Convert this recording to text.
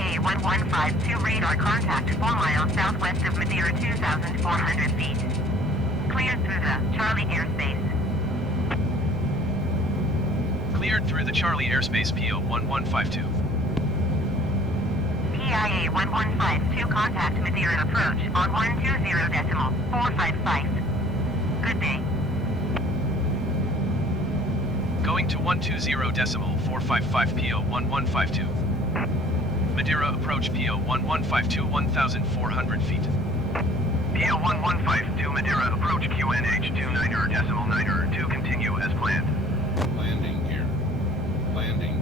PIA 1152 radar contact 4 miles southwest of Madeira 2,400 feet. Cleared through the Charlie airspace. Cleared through the Charlie airspace PO 1152. PIA 1152 contact Madeira approach on 120.455. Good day. Going to 120.455 PO 1152. Madeira approach PO 1152 1,400 feet. PO 1152 Madeira approach QNH 29er decimal 9er to continue as planned. Landing here. Landing